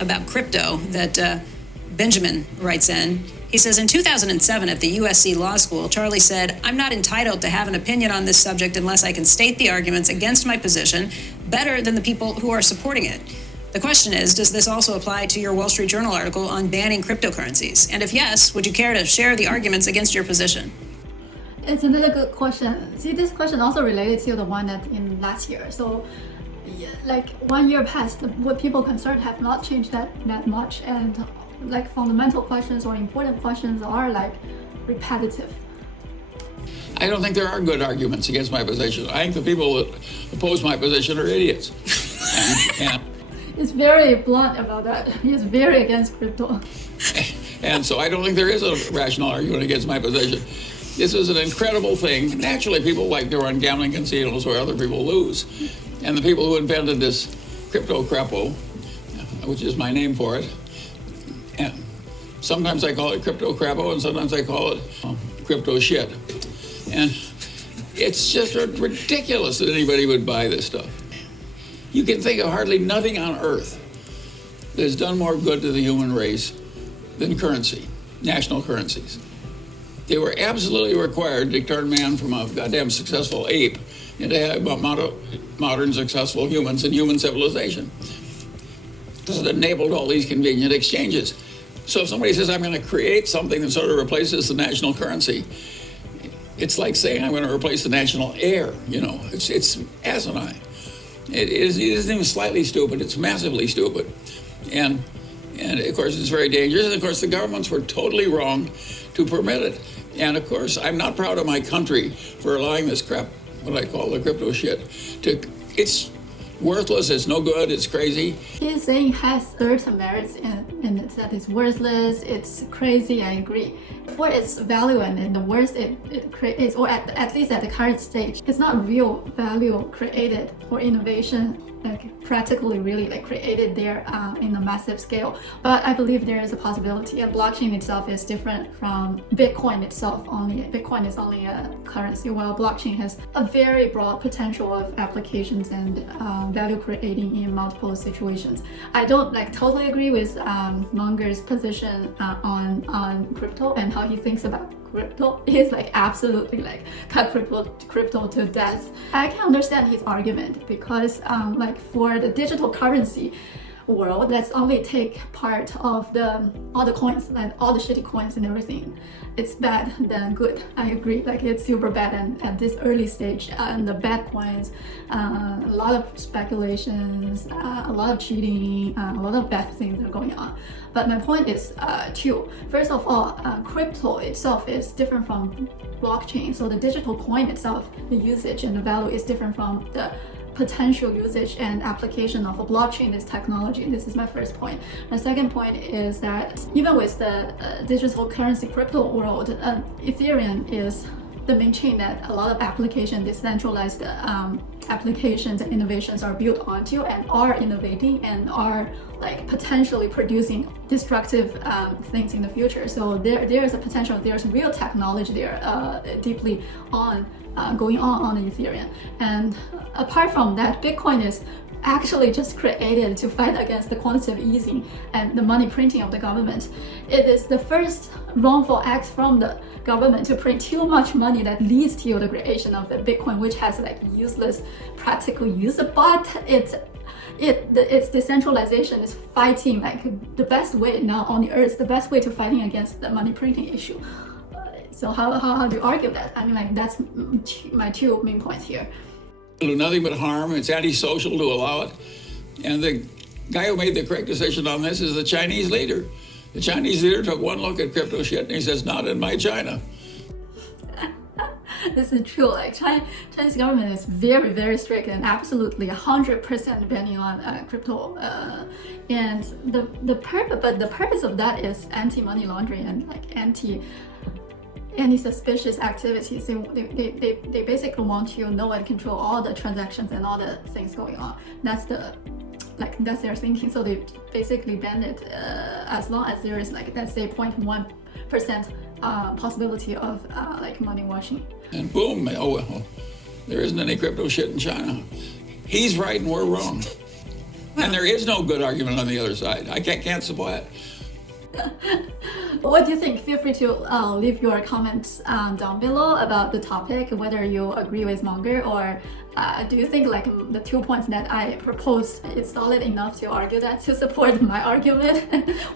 about crypto that Benjamin writes in. He says, in 2007 at the USC Law School, Charlie said, "I'm not entitled to have an opinion on this subject unless I can state the arguments against my position better than the people who are supporting it." The question is, does this also apply to your Wall Street Journal article on banning cryptocurrencies? And if yes, would you care to share the arguments against your position? It's another good question. See, this question also related to the one that in last year. So, like 1 year passed, what people concerned have not changed that much, and like fundamental questions or important questions are like repetitive. I don't think there are good arguments against my position. I think the people that oppose my position are idiots. and It's very blunt about that. He's very against crypto. And so I don't think there is a rational argument against my position. This is an incredible thing. Naturally, people like to run gambling casinos where other people lose. And the people who invented this crypto crepo, which is my name for it, and sometimes I call it crypto crepo and sometimes I call it crypto shit. And it's just ridiculous that anybody would buy this stuff. You can think of hardly nothing on earth that has done more good to the human race than currency, national currencies. They were absolutely required to turn man from a goddamn successful ape into modern successful humans and human civilization. This has enabled all these convenient exchanges. So if somebody says, I'm going to create something that sort of replaces the national currency, it's like saying I'm going to replace the national air, you know. It's asinine. It isn't even slightly stupid, it's massively stupid. And of course it's very dangerous, and of course the governments were totally wrong to permit it. And of course I'm not proud of my country for allowing this crap, what I call the crypto shit, it's worthless, it's no good, it's crazy. He's saying it has certain merits and it's that it's worthless, it's crazy, I agree. For its value and the worst it creates, or at least at the current stage, it's not real value created for innovation, like practically really like created there in a massive scale. But I believe there is a possibility. And blockchain itself is different from Bitcoin itself. Bitcoin is only a currency, while blockchain has a very broad potential of applications and value creating in multiple situations. I don't like totally agree with Munger's position on crypto and how he thinks about crypto. Is like absolutely like cut crypto to death. I can understand his argument because like for the digital currency world, let's only take part of all the coins, like all the shitty coins and everything. It's bad than good. I agree. Like it's super bad, and at this early stage, and the bad coins, a lot of speculations, a lot of cheating, a lot of bad things are going on. But my point is two. First of all, crypto itself is different from blockchain. So the digital coin itself, the usage and the value is different from the potential usage and application of a blockchain is technology. This is my first point. My second point is that even with the digital currency crypto world, Ethereum is the main chain that a lot of decentralized applications and innovations are built onto and are innovating and are like potentially producing destructive things in the future. So there is a potential, there's real technology there deeply going on the Ethereum. And apart from that, Bitcoin is actually just created to fight against the quantitative easing and the money printing of the government. It is the first wrongful act from the government to print too much money that leads to the creation of the Bitcoin, which has like useless practical use, but its decentralization is fighting like the best way now on the earth, the best way to fighting against the money printing issue. So how do you argue that? I mean, like that's my two main points here. Do nothing but harm. It's antisocial to allow it. And the guy who made the correct decision on this is the Chinese leader. The Chinese leader took one look at crypto shit and he says, not in my China. This is true. Like Chinese government is very, very strict and absolutely 100% banning on crypto. And the purpose of that is anti-money laundering and like anti-suspicious activities. They basically want to know and control all the transactions and all the things going on. That's their thinking. So they basically ban it as long as there is like, let's say 0.1% possibility of like money washing. And boom, oh well, there isn't any crypto shit in China. He's right and we're wrong. And there is no good argument on the other side. I can't supply it. What do you think? Feel free to leave your comments down below about the topic, whether you agree with Munger or do you think like the 2 points that I proposed is solid enough to argue that, to support my argument?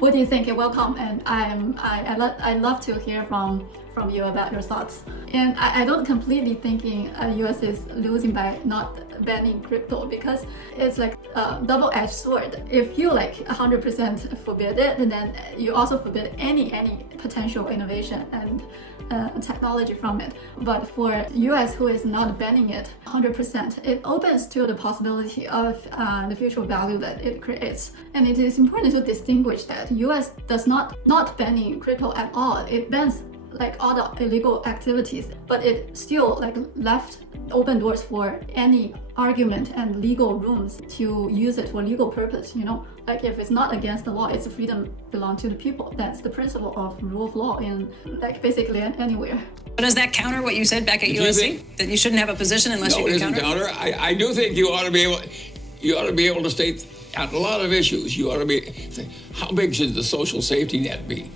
What do you think? You're welcome, and I love to hear from you about your thoughts. And I don't completely thinking US is losing by not banning crypto, because it's like a double-edged sword. If you like 100% forbid it, then you also forbid any potential innovation and technology from it. But for US, who is not banning it 100%, it opens to the possibility of the future value that it creates. And it is important to distinguish that US does not banning crypto at all. It bans like all the illegal activities, but it still like left open doors for any argument and legal rooms to use it for legal purpose. Like if it's not against the law, its freedom belongs to the people. That's the principle of rule of law in like basically anywhere. But does that counter what you said back at USC, that you shouldn't have a position unless you can counter? No, it isn't counter. I do think you ought to be able to state on a lot of issues. You ought to be, how big should the social safety net be?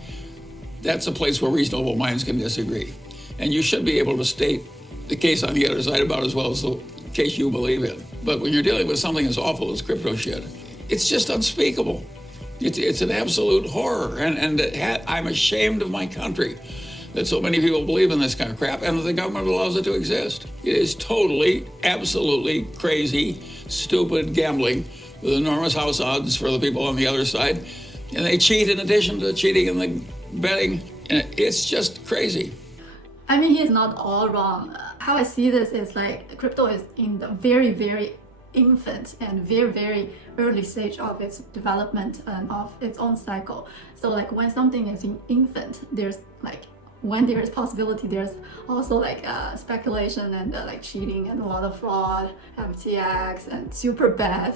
That's a place where reasonable minds can disagree. And you should be able to state the case on the other side about as well as the case you believe in. But when you're dealing with something as awful as crypto shit, it's just unspeakable. It's an absolute horror. And I'm ashamed of my country that so many people believe in this kind of crap and that the government allows it to exist. It is totally, absolutely crazy, stupid gambling with enormous house odds for the people on the other side. And they cheat in addition to cheating in the betting. And it's just crazy. I mean, he's not all wrong. How I see this is like crypto is in the very, very infant and very, very early stage of its development and of its own cycle. So like when something is in infant, there's like, when there is possibility, there's also like speculation and like cheating and a lot of fraud, FTX and super bad,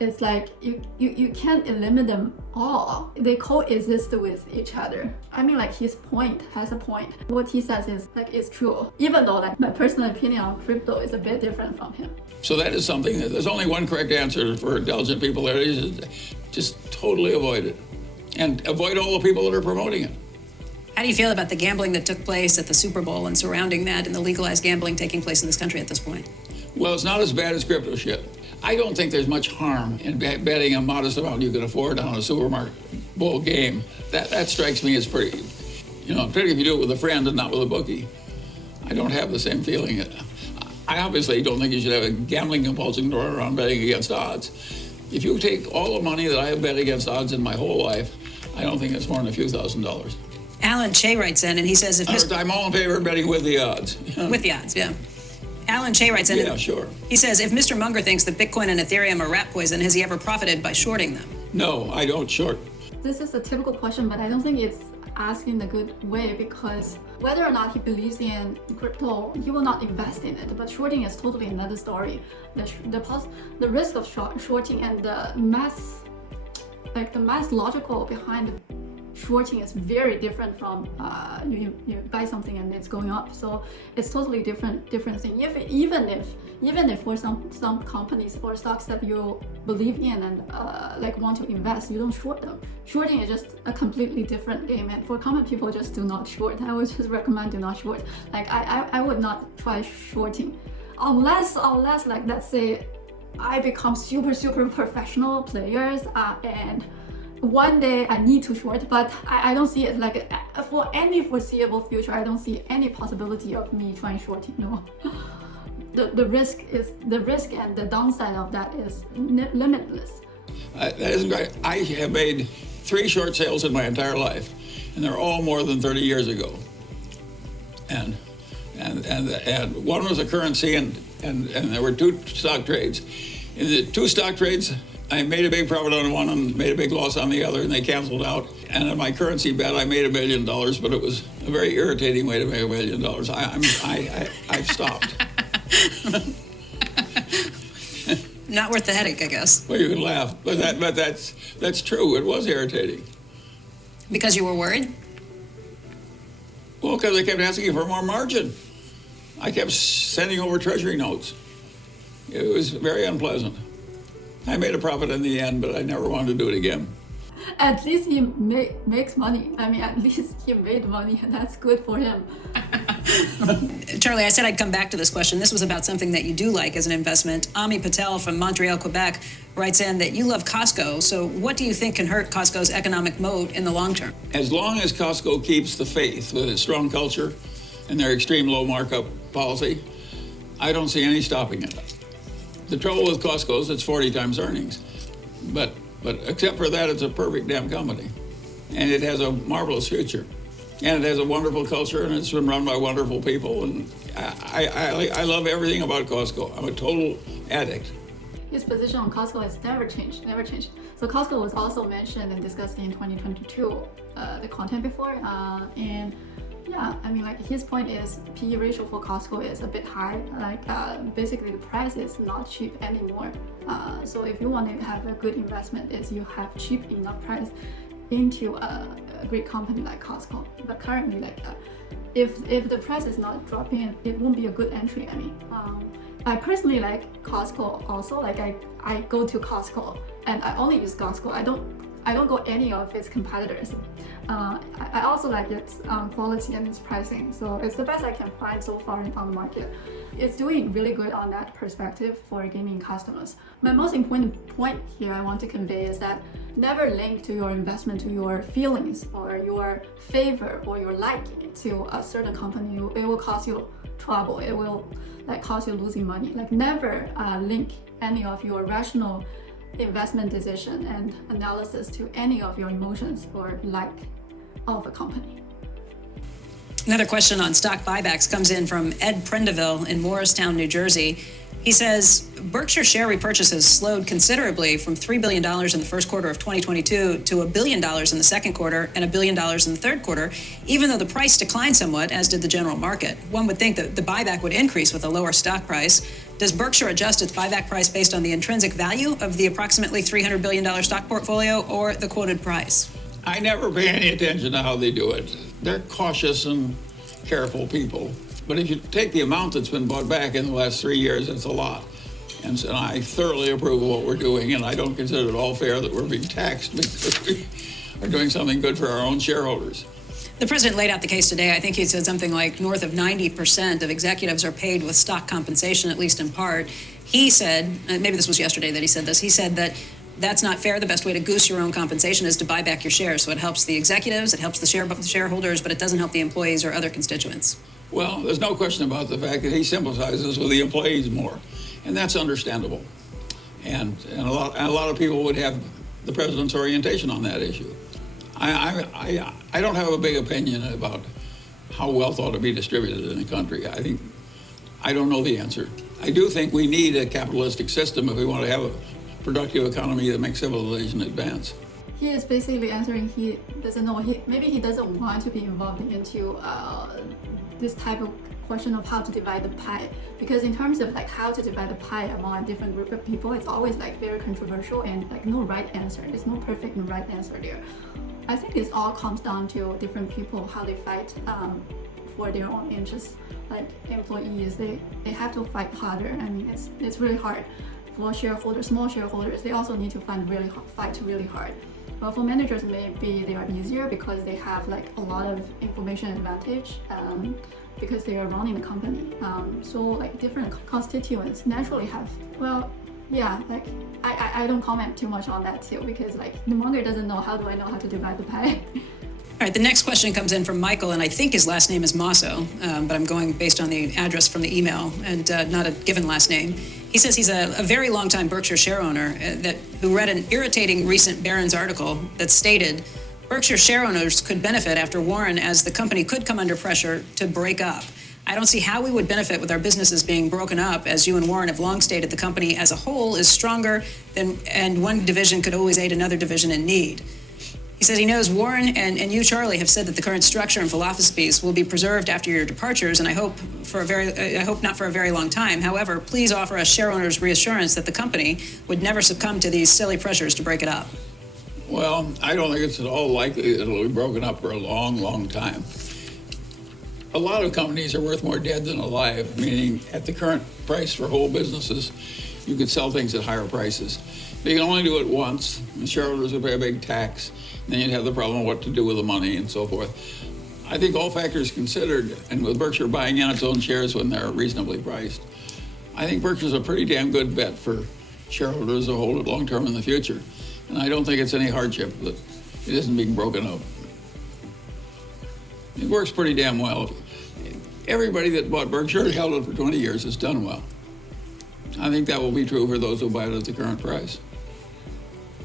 It's like you can't eliminate them all. They coexist with each other. I mean, like his point has a point. What he says is true. Even though like my personal opinion on crypto is a bit different from him. So that is something that there's only one correct answer for intelligent people. That is just totally avoid it, and avoid all the people that are promoting it. How do you feel about the gambling that took place at the Super Bowl and surrounding that, and the legalized gambling taking place in this country at this point? Well, it's not as bad as crypto shit. I don't think there's much harm in betting a modest amount you can afford on a Super Bowl game. That strikes me as pretty, particularly if you do it with a friend and not with a bookie. I don't have the same feeling. I obviously don't think you should have a gambling compulsion to run around betting against odds. If you take all the money that I have bet against odds in my whole life, I don't think it's more than a few $1,000s. Alan Che writes in and he says, I'm all in favor of betting with the odds. With the odds, yeah. Alan Che writes in. Yeah, sure. He says, if Mr. Munger thinks that Bitcoin and Ethereum are rat poison, has he ever profited by shorting them? No, I don't short. This is a typical question, but I don't think it's asked in a good way, because whether or not he believes in crypto, he will not invest in it. But shorting is totally another story. The risk of shorting and the mass logical behind shorting is very different from you buy something and it's going up. So it's totally different thing. Even if for some companies or stocks that you believe in and like want to invest, you don't short them. Shorting is just a completely different game, and for common people, just do not short. I would just recommend do not short. Like I would not try shorting unless like let's say I become super professional players and one day I need to short, but I don't see it like for any foreseeable future. I don't see any possibility of me trying shorting. No, the risk and the downside of that is limitless. That isn't right. I have made 3 short sales in my entire life, and they're all more than 30 years ago. And one was a currency, and there were 2 stock trades. In the 2 stock trades, I made a big profit on one and made a big loss on the other, and they canceled out. And on my currency bet, I made $1 million, but it was a very irritating way to make $1 million. I've stopped. Not worth the headache, I guess. Well, you can laugh, but that's true. It was irritating. Because you were worried? Well, because they kept asking for more margin. I kept sending over treasury notes. It was very unpleasant. I made a profit in the end, but I never wanted to do it again. At least he makes money. I mean, at least he made money, and that's good for him. Charlie, I said I'd come back to this question. This was about something that you do like as an investment. Ami Patel from Montreal, Quebec, writes in that you love Costco. So what do you think can hurt Costco's economic moat in the long term? As long as Costco keeps the faith with its strong culture and their extreme low markup policy, I don't see any stopping it. The trouble with Costco is it's 40 times earnings. But except for that, it's a perfect damn company. And it has a marvelous future. And it has a wonderful culture, and it's been run by wonderful people. And I love everything about Costco. I'm a total addict. His position on Costco has never changed. So Costco was also mentioned and discussed in 2022, the content before. And yeah, I mean, like his point is PE ratio for Costco is a bit high. Like basically the price is not cheap anymore. So if you want to have a good investment, is you have cheap enough price into a great company like Costco. But currently, like if the price is not dropping, it won't be a good entry. I mean, I personally like Costco also. Like I go to Costco and I only use Costco. I don't go any of its competitors. I also like its quality and its pricing. So it's the best I can find so far on the market. It's doing really good on that perspective for gaming customers. My most important point here I want to convey is that never link to your investment to your feelings or your favor or your liking to a certain company. It will cause you trouble. It will like cause you losing money. Like never link any of your rational investment decision and analysis to any of your emotions or like of a company. Another question on stock buybacks comes in from Ed Prendeville in Morristown, New Jersey. He says, Berkshire share repurchases slowed considerably from $3 billion in the first quarter of 2022 to $1 billion in the second quarter and $1 billion in the third quarter, even though the price declined somewhat, as did the general market. One would think that the buyback would increase with a lower stock price. Does Berkshire adjust its buyback price based on the intrinsic value of the approximately $300 billion stock portfolio or the quoted price? I never pay any attention to how they do it. They're cautious and careful people. But if you take the amount that's been bought back in the last 3 years, it's a lot. And so I thoroughly approve of what we're doing, and I don't consider it all fair that we're being taxed because we are doing something good for our own shareholders. The president laid out the case today. I think he said something like north of 90% of executives are paid with stock compensation, at least in part. He said, maybe this was yesterday that he said this, he said that that's not fair. The best way to goose your own compensation is to buy back your shares. So it helps the executives, it helps the shareholders, but it doesn't help the employees or other constituents. Well, there's no question about the fact that he sympathizes with the employees more, and that's understandable. And a lot of people would have the president's orientation on that issue. I don't have a big opinion about how wealth ought to be distributed in the country. I don't know the answer. I do think we need a capitalistic system if we want to have a productive economy that makes civilization advance. He is basically answering he doesn't know. Maybe he doesn't want to be involved into this type of question of how to divide the pie, because in terms of like how to divide the pie among a different group of people, it's always like very controversial and like no right answer. There's no perfect and right answer there. I think this all comes down to different people, how they fight for their own interests. Like employees, they have to fight harder. I mean, it's really hard for shareholders, small shareholders. They also need to fight really hard. But for managers, maybe they are easier because they have like a lot of information advantage because they are running the company. So like different constituents naturally have, well, yeah, like I don't comment too much on that too because like the Munger doesn't know how do I know how to divide the pie. All right, the next question comes in from Michael, and I think his last name is Masso, but I'm going based on the address from the email and not a given last name. He says he's a very long-time Berkshire share owner who read an irritating recent Barron's article that stated Berkshire share owners could benefit after Warren, as the company could come under pressure to break up. I don't see how we would benefit with our businesses being broken up, as you and Warren have long stated the company as a whole is stronger and one division could always aid another division in need. He says he knows Warren and you, Charlie, have said that the current structure and philosophies will be preserved after your departures, and I hope not for a very long time. However, please offer us share owners reassurance that the company would never succumb to these silly pressures to break it up. Well, I don't think it's at all likely that it'll be broken up for a long, long time. A lot of companies are worth more dead than alive, meaning at the current price for whole businesses, you could sell things at higher prices. But you can only do it once. The shareholders would pay a big tax. And then you'd have the problem of what to do with the money and so forth. I think all factors considered, and with Berkshire buying in its own shares when they're reasonably priced, I think Berkshire's a pretty damn good bet for shareholders who hold it long term in the future. And I don't think it's any hardship that it isn't being broken up. It works pretty damn well. Everybody that bought Berkshire and held it for 20 years has done well. I think that will be true for those who buy it at the current price.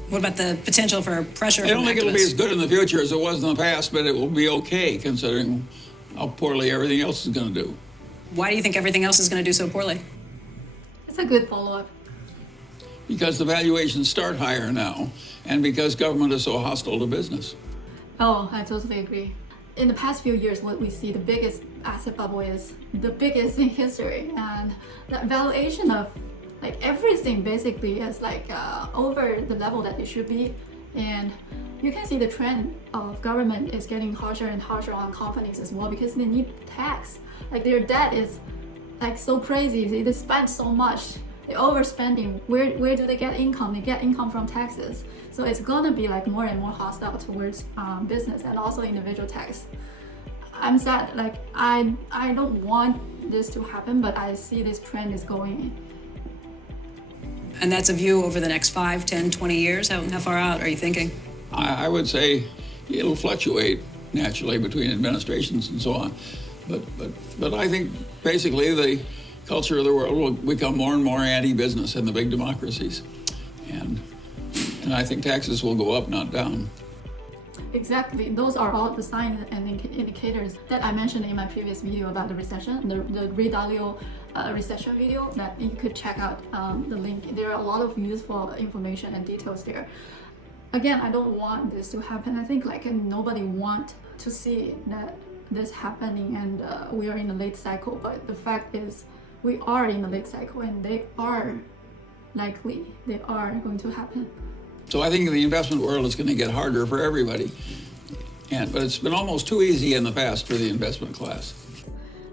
What about the potential for pressure I from don't think it'll be activists? as good in the future as it was in the past, but it will be okay considering how poorly everything else is going to do. Why do you think everything else is going to do so poorly? It's a good follow-up. Because the valuations start higher now, and because government is so hostile to business. Oh, I totally agree. In the past few years, what we see, the biggest asset bubble is the biggest in history, and the valuation of like everything basically is like over the level that it should be. And you can see the trend of government is getting harsher and harsher on companies as well because they need tax. Like their debt is like so crazy. They spend so much. They're overspending. Where do they get income? They get income from taxes. So it's gonna be like more and more hostile towards business and also individual tax. I'm sad. Like I don't want this to happen, but I see this trend is going. And that's a view over the next 5, 10, 20 years? How far out are you thinking? I would say it'll fluctuate naturally between administrations and so on. But I think basically the culture of the world will become more and more anti-business in the big democracies. And I think taxes will go up, not down. Exactly. Those are all the signs and indicators that I mentioned in my previous video about the recession, the Ray Dalio recession video that you could check out the link. There are a lot of useful information and details there. Again, I don't want this to happen. I think like nobody want to see that this happening and we are in a late cycle. But the fact is we are in a late cycle and they are going to happen. So I think the investment world is going to get harder for everybody. But it's been almost too easy in the past for the investment class.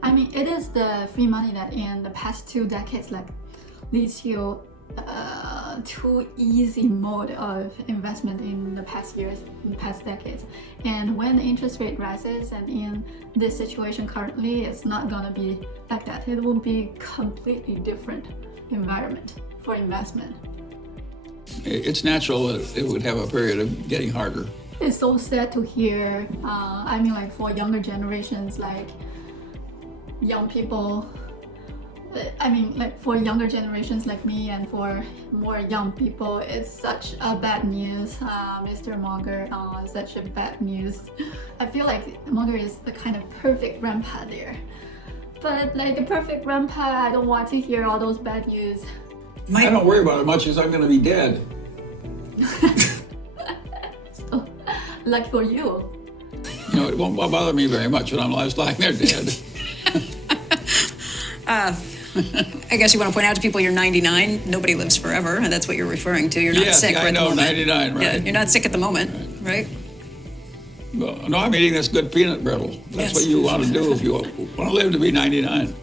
I mean, it is the free money that in the past 2 decades like leads you too easy mode of investment in the past years, in the past decades. And when the interest rate rises and in this situation currently, it's not gonna be like that. It will be completely different environment for investment. It's natural that it would have a period of getting harder. It's so sad to hear. I mean, like for younger generations, like young people. I mean, like for younger generations like me and for more young people, it's such a bad news. Mr. Munger, such a bad news. I feel like Munger is the kind of perfect grandpa there. But like the perfect grandpa, I don't want to hear all those bad news. I don't worry about it much as I'm going to be dead. So, lucky for you. You know, it won't bother me very much when I'm lying there dead. I guess you want to point out to people you're 99. Nobody lives forever, and that's what you're referring to. You're not Yes, sick I right at the know, moment. 99, right. Yeah, you're not sick at the moment, right? Well, no, I'm eating this good peanut brittle. That's Yes. what you want to do if you want to live to be 99.